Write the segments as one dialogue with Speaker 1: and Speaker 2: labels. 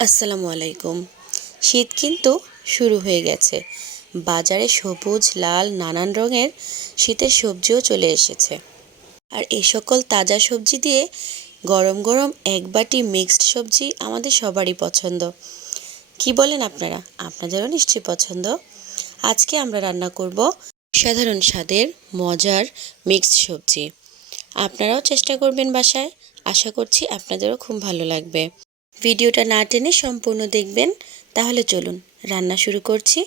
Speaker 1: আসসালামু আলাইকুম। শীত কিন্তু শুরু হয়ে গেছে। বাজারে সবুজ, লাল, নানান রঙের শীতের সবজিও চলে এসেছে। আর এই সকল তাজা সবজি দিয়ে গরম গরম এক বাটি মিক্সড সবজি আমাদের সবারই পছন্দ। কি বলেন আপনারা? আপনাদেরও নিশ্চয়ই পছন্দ। আজকে আমরা রান্না করব সাধারণ স্বাদের মজার মিক্সড সবজি। আপনারাও চেষ্টা করবেন বাসায়। আশা করছি আপনাদেরও খুব ভালো লাগবে। ভিডিওটা না টেনে সম্পূর্ণ দেখবেন। তাহলে চলুন, রান্না শুরু করছি।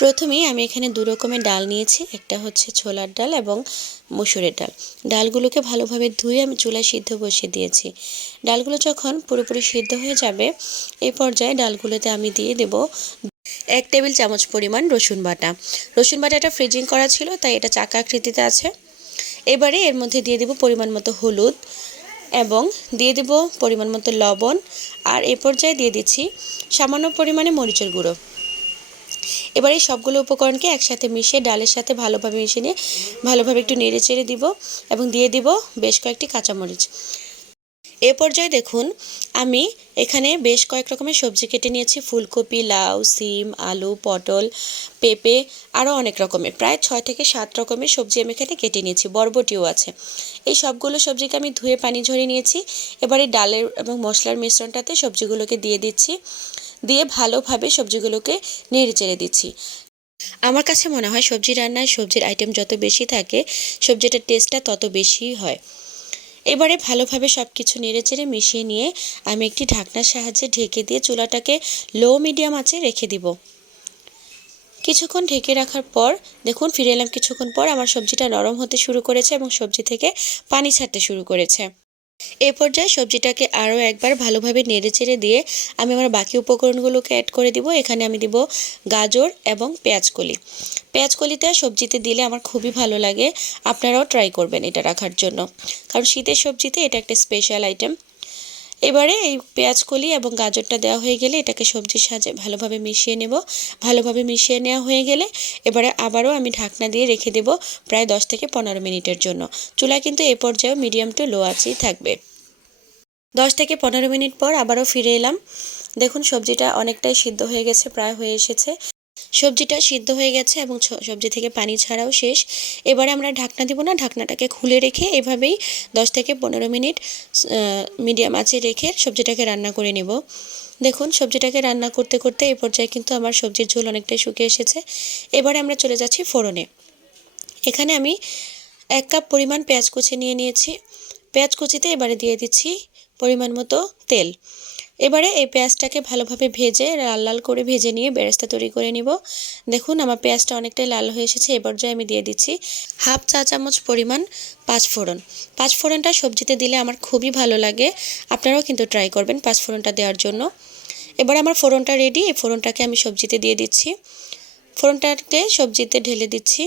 Speaker 1: প্রথমেই আমি এখানে দু রকমের ডাল নিয়েছি। একটা হচ্ছে ছোলার ডাল এবং মসুরের ডাল। ডালগুলোকে ভালোভাবে ধুয়ে আমি চুলায় সিদ্ধ বসিয়ে দিয়েছি। ডালগুলো যখন পুরোপুরি সিদ্ধ হয়ে যাবে এই পর্যায়ে ডালগুলোতে আমি দিয়ে দেব এক টেবিল চামচ পরিমাণ রসুন বাটা। রসুন বাটাটা ফ্রিজিং করা ছিল, তাই এটা চাকা আকৃতিতে আছে। এবারে এর মধ্যে দিয়ে দেব পরিমাণ মতো হলুদ এবং দিয়ে দেব পরিমাণ মতো লবণ। আর এ পর্যায়ে দিয়ে দিচ্ছি সামান্য পরিমাণে মরিচের গুঁড়ো। এবার এই সবগুলো উপকরণকে একসাথে মিশিয়ে ডালের সাথে ভালোভাবে মিশিয়ে নিয়ে ভালোভাবে একটু নেড়ে চেড়ে দিব এবং দিয়ে দিব বেশ কয়েকটি কাঁচামরিচ। এ পর্যায়ে দেখুন, আমি এখানে বেশ কয়েক রকমের সবজি কেটে নিয়েছি। ফুলকপি, লাউ, সিম, আলু, পটল, পেঁপে আরও অনেক রকমের। প্রায় ছয় থেকে সাত রকমের সবজি আমি এখানে কেটে নিয়েছি, বরবটিও আছে। এই সবগুলো সবজিকে আমি ধুয়ে পানি ঝরিয়ে নিয়েছি। এবারে ডালের এবং মশলার মিশ্রণটাতে সবজিগুলোকে দিয়ে দিচ্ছি। দিয়ে ভালোভাবে সবজিগুলোকে নেড়ে চেড়ে দিচ্ছি। আমার কাছে মনে হয় সবজি রান্নায় সবজির আইটেম যত বেশি থাকে, সবজিটার টেস্টটা তত বেশিই হয়। এবারে ভালোভাবে সব কিছু নেড়েচেড়ে মিশিয়ে নিয়ে আমি একটি ঢাকনার সাহায্যে ঢেকে দিয়ে চুলাটাকে লো মিডিয়াম আঁচে রেখে দিব। কিছুক্ষণ ঢেকে রাখার পর, দেখুন, ফিরে এলাম কিছুক্ষণ পর, আমার সবজিটা নরম হতে শুরু করেছে এবং সবজি থেকে পানি ছাড়তে শুরু করেছে। এ পর্যায়ে সবজিটাকে আরও একবার ভালোভাবে নেড়ে চেড়ে দিয়ে আমি আমার বাকি উপকরণগুলোকে অ্যাড করে দিব। এখানে আমি দিব গাজর এবং পেঁয়াজকলি। পেঁয়াজকলিটা সবজিতে দিলে আমার খুবই ভালো লাগে। আপনারাও ট্রাই করবেন এটা রাখার জন্য। কারণ শীতের সবজিতে এটা একটা স্পেশাল আইটেম এবারে এই পেঁয়াজকলি এবং গাজরটা দেওয়া হয়ে গেলে এটাকে সবজির সাজে ভালোভাবে মিশিয়ে নেব। ভালোভাবে মিশিয়ে নেওয়া হয়ে গেলে এবারে আবারও আমি ঢাকনা দিয়ে রেখে দেব প্রায় দশ থেকে পনেরো মিনিটের জন্য। চুলা কিন্তু এ পর্যায়েও মিডিয়াম টু লো আঁচেই থাকবে। দশ থেকে পনেরো মিনিট পর আবারও ফিরে এলাম। দেখুন সবজিটা অনেকটাই সিদ্ধ হয়ে গেছে, প্রায় হয়ে এসেছে। সবজিটা সিদ্ধ হয়ে গেছে এবং সবজি থেকে পানি ছাড়াও শেষ। এবারে আমরা ঢাকনা দিব না, ঢাকনাটাকে খুলে রেখে এভাবেই দশ থেকে পনেরো মিনিট মিডিয়াম আঁচে রেখে সবজিটাকে রান্না করে নেব। দেখুন, সবজিটাকে রান্না করতে করতে এই পর্যায়ে কিন্তু আমার সবজির ঝোল অনেকটাই শুকিয়ে এসেছে। এবারে আমরা চলে যাচ্ছি ফোড়নে। এখানে আমি এক কাপ পরিমাণ পেঁয়াজ কুচি নিয়ে নিয়েছি। পেঁয়াজ কুচিতে এবারে দিয়ে দিচ্ছি পরিমাণ মতো তেল। এবারে এই পেঁয়াজটাকে ভালোভাবে ভেজে লাল লাল করে ভেজে নিয়ে বেরেস্তা তৈরি করে নিব। দেখুন, আমার পেঁয়াজটা অনেকটাই লাল হয়ে এসেছে, এ পর্যায়ে আমি দিয়ে দিচ্ছি হাফ চা চামচ পরিমাণ পাঁচফোড়ন। পাঁচফোড়নটা সবজিতে দিলে আমার খুবই ভালো লাগে, আপনারাও কিন্তু ট্রাই করবেন পাঁচফোড়নটা দেওয়ার জন্য। এবার আমার ফোড়নটা রেডি এই ফোড়নটাকে আমি সবজিতে দিয়ে দিচ্ছি। ফোড়নটাকে সবজিতে ঢেলে দিচ্ছি।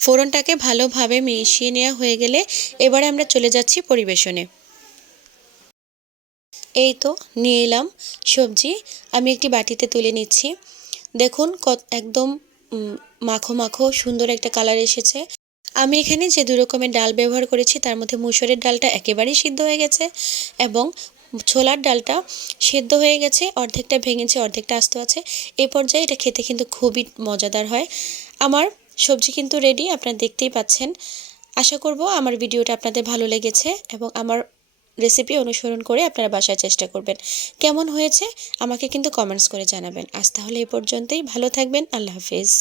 Speaker 1: ফোড়নটাকে ভালোভাবে মিশিয়ে নেওয়া হয়ে গেলে এবারে আমরা চলে যাচ্ছি পরিবেশনে। এই তো, নিয়ে এলাম সবজি, আমি একটি বাটিতে তুলে নিচ্ছি। দেখুন কত একদম মাখো মাখো সুন্দর একটা কালার এসেছে। আমি এখানে যে দু রকমের ডাল ব্যবহার করেছি, তার মধ্যে মুসুরের ডালটা একেবারেই সিদ্ধ হয়ে গেছে এবং ছোলার ডালটা সেদ্ধ হয়ে গেছে, অর্ধেকটা ভেঙেছে, অর্ধেকটা আস্ত আছে। এই পর্যায়ে এটা খেতে কিন্তু খুবই মজাদার হয়। আমার সবজি কিন্তু রেডি আপনারা দেখতেই পাচ্ছেন। আশা করব আমার ভিডিওটা আপনাদের ভালো লেগেছে এবং আমার রেসিপি অনুসরণ করে আপনারা বাসায় চেষ্টা করবেন। কেমন হয়েছে, আমাকে কিন্তু কমেন্টস করে জানাবেন। আজ তাহলে এই পর্যন্তই, ভালো থাকবেন, আল্লাহ হাফিজ।